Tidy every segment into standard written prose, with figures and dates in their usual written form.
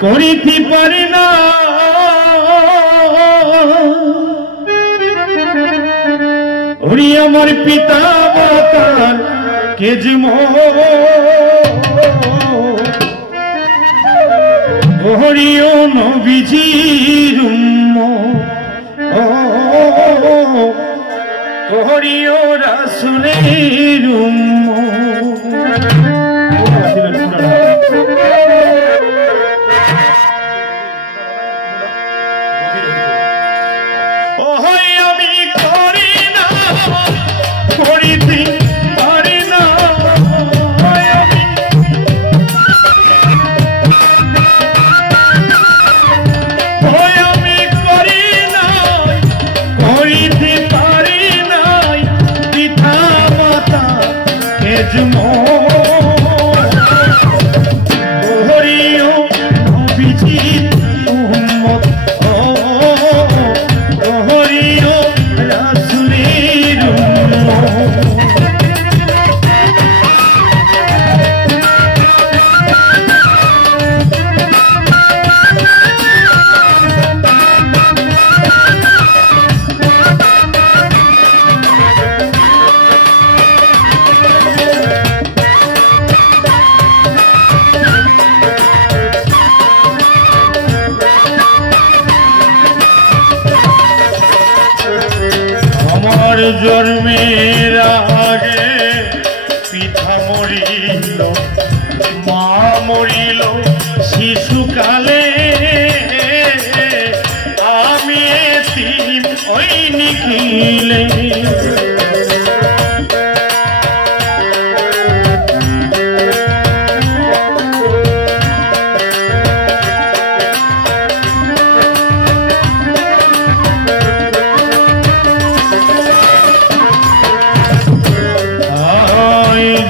করিতে পারি না ওরে আমার পিতা মাতার কে যে হরিও নবীজির হরিও রাসূলের আমি করি না করিতে পারি না আমি করি না করিতে পারি না পিতা মাতা কে হরিও নবীজির উম্মত হরিও রাসূলের জন্মের আগে পিতা মরিল মা মরিল শিশুকালে আমি এতিম ওই নিখিলে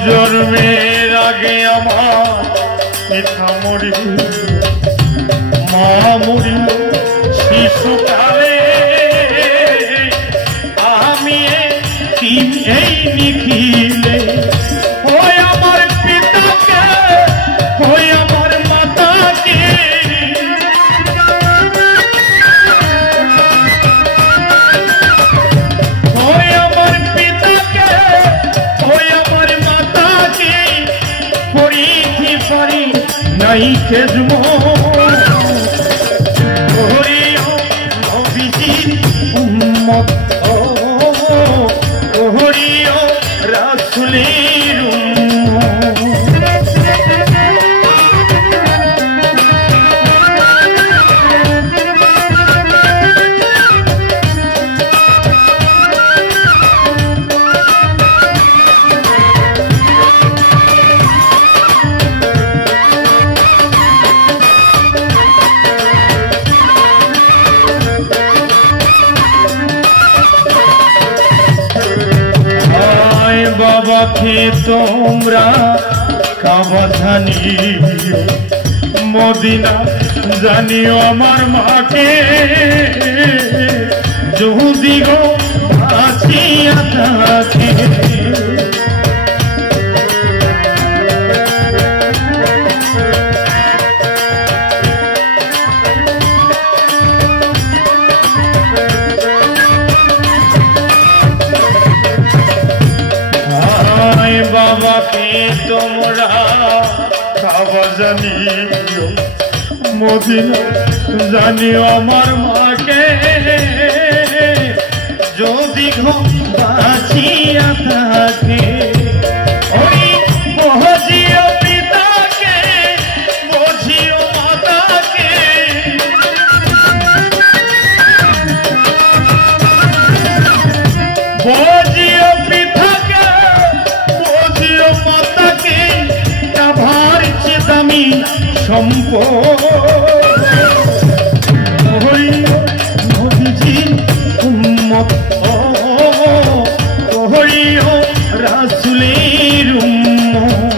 জন্মের আগে আমার পিতা মরিল মা মরিল শিশুকালে আমি এতিম এই নিখিলে ওই আমার পিতাকে ওই আমার মাতাকে ওই আমার পিতাকে ওই আমার মাতাকে করিতে পারি নাই খেজম হরিও নবীজির উম্মত হরিও রাসূলের বাবাকে তোমরা কাবা জানিও মদিনা জানিও আমার মাকে যদি গো বাঁচিয়া থাকে বাবাকে তোমরা কাবা জানিও মদিনা জানিও আমার মাকে যদি বাঁচিয়া থাকে ওই বজিও পিতাকে বজিও মাতাকে বজিও পিতাকে বজিও মাতাকে কাভার চেতামি সম্পদ হরিও নবীজির উম্মত হরিও রাসূলের উম্মত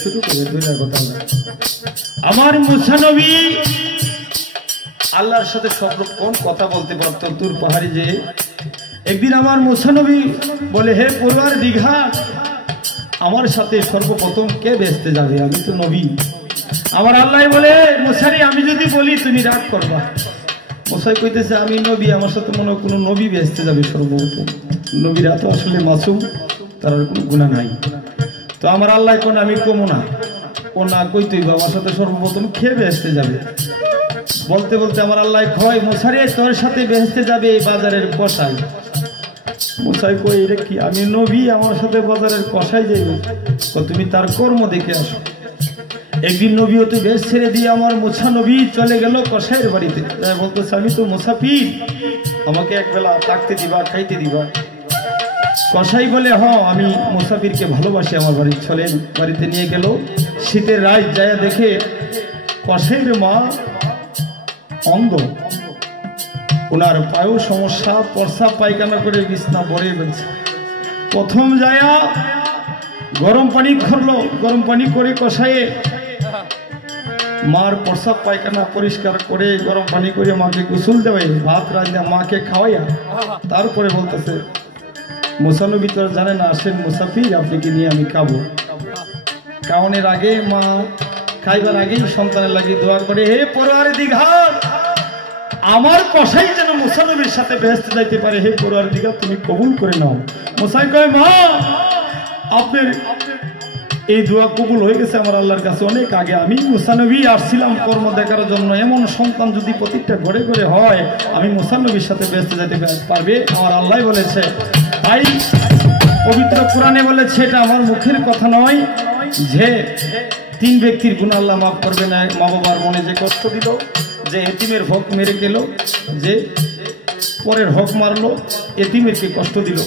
ছোট করে দুইটার কথা না। আমার মুসা নবী আল্লাহর সাথে সর্বক্ষণ কথা বলতে পারতো তুর পাহাড়ি। যে একদিন আমার মুসা নবী বলে, হে পরিবার দীঘা, আমার সাথে সর্বপ্রথম কে বেহেশতে যাবে? আমি তো নবী। আমার আল্লাহ বলে, মুসারি আমি যদি বলি তুমি রাগ করবা। মুসাই কইতেছে, আমি নবী, আমার সাথে মনে হয় কোনো নবী বেহেশতে যাবে সর্বপ্রথম। নবীরা তো আসলে মাসুম, তার কোনো গুনাহ নাই। তো আমার আল্লাহ কোন আমি কমো না, ও না কইতেই আমার সাথে সর্বপ্রথম খেয়ে বেহেশতে যাবে। বলতে বলতে আমার আল্লাহ কয়, মুসারি তোর সাথে বেহেশতে যাবে এই বাজারের কসাই। মুসাই কই, এটা কি? আমি নবী, আমার সাথে বাজারের কসাই যাইবে? তো তুমি তার কর্ম দেখে আসো। একদিন নবী হতে বেশ ছেড়ে দিয়ে আমার মুসা নবী চলে গেল কসাইয়ের বাড়িতে। বলতেছে, আমি তো মুসাফির, আমাকে একবেলা থাকতে দিবা, খাইতে দিবা। কসাই বলে, হ্যাঁ আমি মুসাফিরকে ভালোবাসি, আমার বাড়ি চলেন। বাড়িতে নিয়ে গেল। শীতের রাত যায় দেখে কসাইয়ের মা অন্ধ, ওনার পায়েও সমস্যা, প্রস্রাব পায়খানা করে বিছনা পড়ে গেছে। প্রথম যায়া গরম পানি করলো, গরম পানি করে কষায়ে মার প্রস্রাব পায়খানা পরিষ্কার করে গরম পানি করে মাকে গোসল দেওয়াই, ভাত রান্না মাকে খাওয়াইয়া তারপরে বলতেছে, মুসা নবী তো জানে না আসেন মুসাফির, আপনাকে নিয়ে আমি খাবো। খাওয়ানোর আগে মা খাইবার আগেই সন্তানের লাগিয়ে দোয়া করে, হে পরওয়ারদিগার, আমার কসাই যেন মুসা নবীর সাথে বেহেশতে যাইতে পারে, হে পরওয়ারদিগার তুমি কবুল করে নাও। মুসাই কয়, মা আপনার এই দোয়া কবুল হয়ে গেছে আমার আল্লাহর কাছে অনেক আগে। আমি মুসা নবী আসছিলাম কর্ম দেখার জন্য, এমন সন্তান যদি প্রত্যেকটা ঘরে ঘরে হয় আমি মুসা নবীর সাথে বেহেশতে যাইতে পারবে আমার আল্লাহ বলেছে। তাই পবিত্র কোরআনে বলেছে, এটা আমার মুখের কথা নয়, যে তিন ব্যক্তির গুনাহ আল্লাহ মাফ করবে না। মা বাবার মনে যে কষ্ট দিল, যে এতিমের হক মেরে গেল, যে পরের হক মারলো, এতিমেরকে কষ্ট দিল।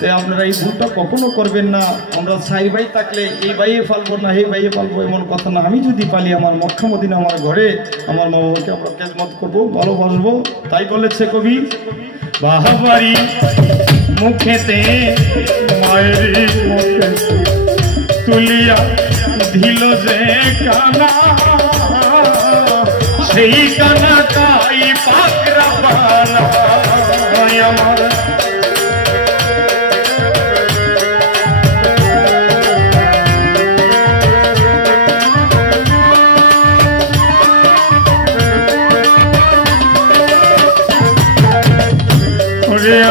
তাই আপনারা এই ভুলটা কখনো করবেন না। আমরা সাই ভাই থাকলে এই ভাইয়ে পালবো না, এই ভাইয়ে পালবো এমন কথা না। আমি যদি পালি আমার মক্কা মদিনা, আমার ঘরে আমার মা বাবাকে আমরা খেদমত করবো, ভালোবাসবো। তাই বলেছে কবি, বাহাবারি মুখেতে মায়ের মুখে তুলিয়া দিল যে কানা, সেই কানা কাই পাকরা পানা আমার।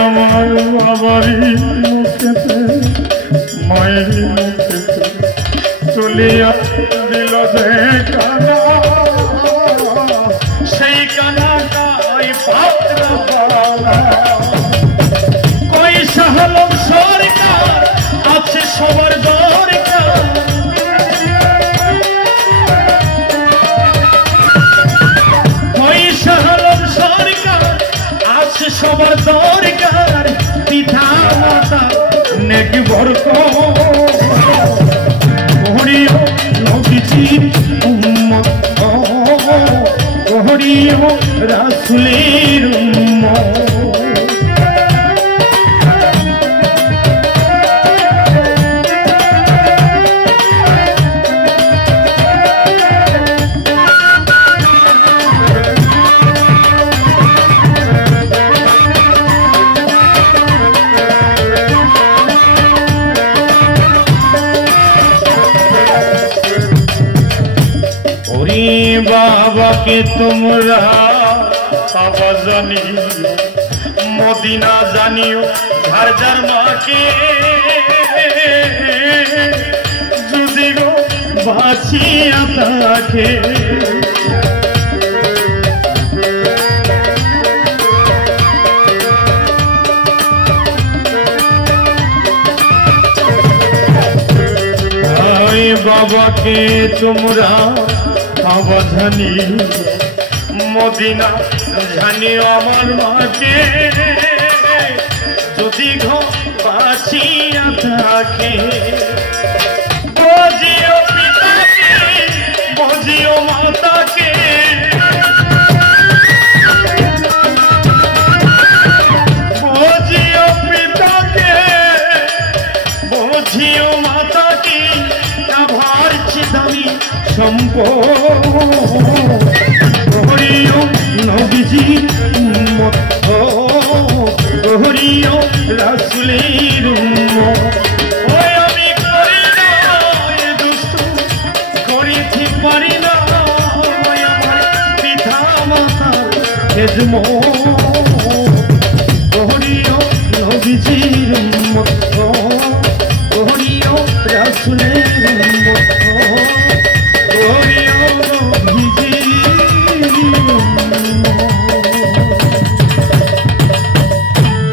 আমার বাবারি মুখেতে মায়ের মুখেতে তুলিয়া দিল যে কানা, সেই কানা কাই পাকরা পানা। কই শাহলম সরকার আছে সবার দরকার, কই শাহলম সরকার আছে সবার দরকার। পিতা মাতা নেক বরকত করিও নবীজির উম্মত, করিও রাসূলের উম্মত। বাবাকে তোমরা বাবা জানিও, মদিনা জানিও, যার যার মাকে যদি গো বাঁচিয়া থাকে। বাবাকে তোমরা বাবা জানি, মদিনা জানিও, আমার মাকে যদি ঘর বাঁচিয়া থাকে। বুঝিও পিতাকে, বুঝিও মাতাকে, বুঝিও পিতাকে, বুঝিও মাতাকে, আমি সম্পরিও নবীজি উম্মত গহরিও রাসূলের উম্মত ওই আমি করি না এ দুষ্ট করিতে পারি না ওই আমার পিতা মাতার খেদমত